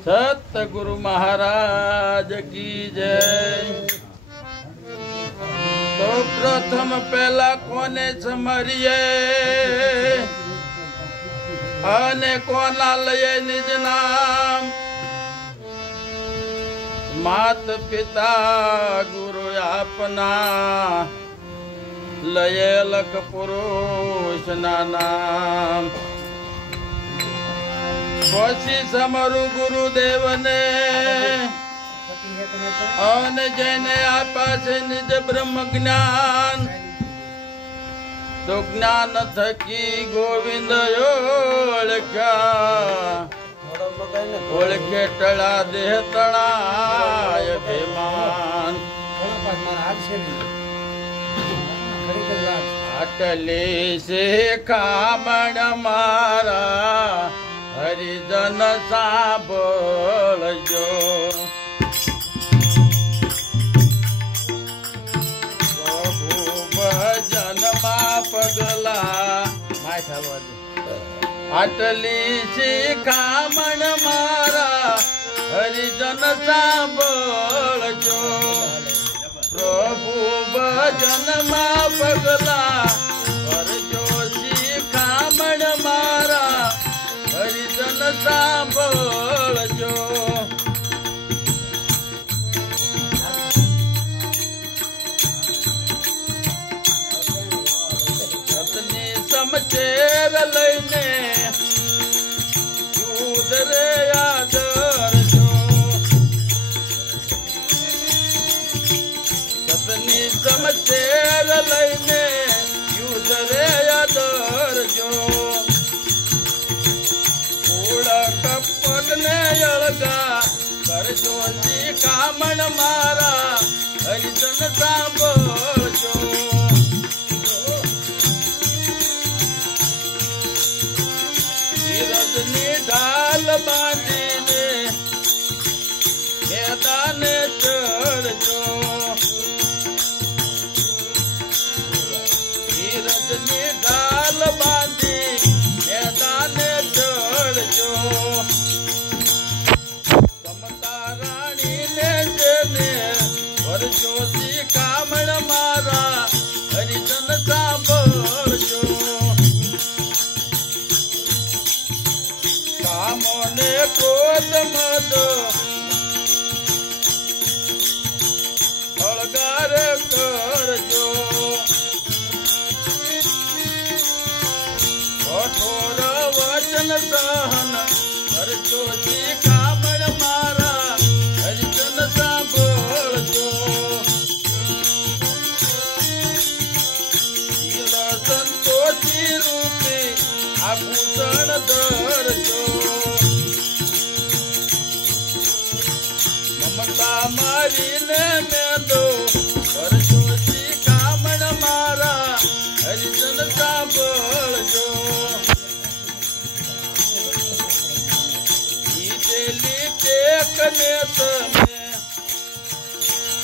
सतगुरु महाराज की जय। तो प्रथम पहला कोने समरिए अने कोना लये निज नाम। मात पिता गुरु आपना लये लख पुरुष ना नाम। પછી સમરુ ગુરુદેવને અને જેને આપ્યા છે નિજ બ્રહ્મ જ્ઞાન। તો જ્ઞાન થકી ગોવિંદ ઓળખ્યા ઓળખે ટળા દેહ તણાય અભિમાન। અટલે છે કામણ મારા हरिजन सांभळजो। प्रभु भजन मा पगला माय ठालवाजी। आटली शिखामण मारा हरिजन सांभळजो। प्रभु भजन मा पगला करजो शिखामण मारा हरिजन सांभळजो। सतनी समचेर लईने युद्ध रे आदरजो। सतनी समचेर लईने युद्ध रे आदरजो। कपट ने अळगा करजो शिखामण मारा हरिजन सांभळजो। रजनी ढाल बांधीने मैदाने चढ़जो। रजनी ढाल बांधी मैदाने चढ़जो। समता रानी ने जेने वरजो शिखामण मारा हरिजन सांभळजो। काम ने क्रोध मद अळगार करजो। कठोर वचन सहन करजो शिखामण मारा हरिजन सांभळजो। शील संतोषी रूपी आभूषण धरजो। ममता मारीने मेंदो करजो शिखामण मारा हरिजन सांभळजो। कने तमे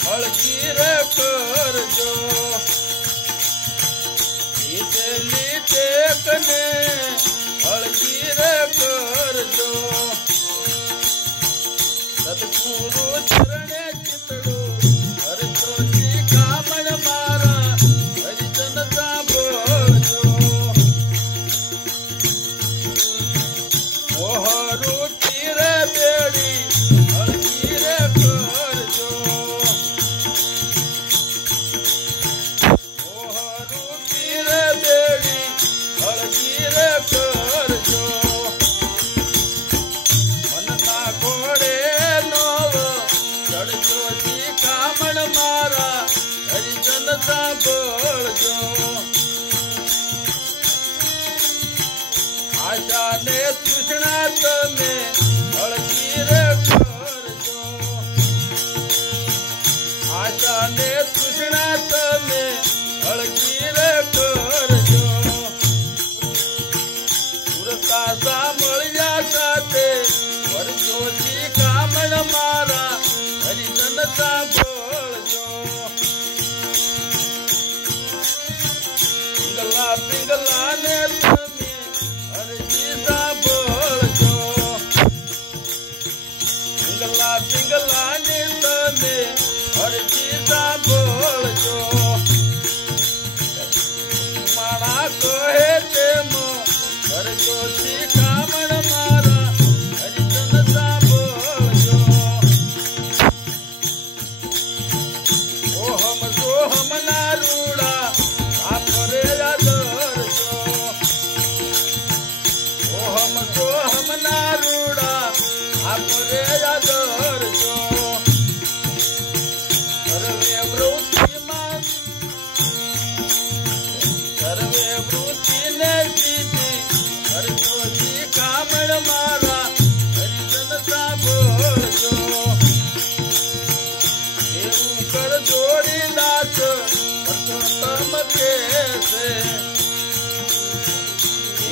हळगी रे करजो। इतली ते कने हळगी रे करजो। सद्गुरु चरणे चितडो करजो शिखामण मारा हरिजन सांभळजो। मोहरू तीर बेडी शिखामण मारा हरिजन सांभळजो। आशा ने तृष्णा तमे हळगी रे करजो। आशा ने तृष्णा तमे हळगी रे करजो। सुरता सांभळ्या साथे वरजो शिखामण मारा हरिजन सांभळजो। पिंगला पिंगला ने तमे हरिजन सांभळजो। પગલાને તમે અરજી સાંભળજો. માણા કહે તેમ કરજો શિખામણ મારા હરિજન સાંભળજો. ઓહમ સોહમ ના રૂડા આપરે આદરજો. ઓહમ સોહમ ના રૂડા આપરે આદરજો. સર્વે વૃત્તિમાં સર્વે વૃત્તિને સીધી કરજો શિખામણ મારા હરિજન સાંભળજો. એવું કર જોડી દાસ પરસોત્તમ કે છે.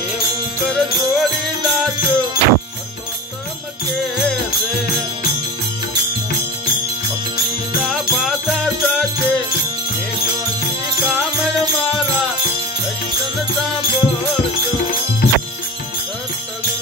એવું કર જોડી દાસ પરસોત્તમ કે છે. ભક્તિના ભાષા સાથે લેજો શિખામણ મારા હરિજન સાંભળજો. સતગુરુ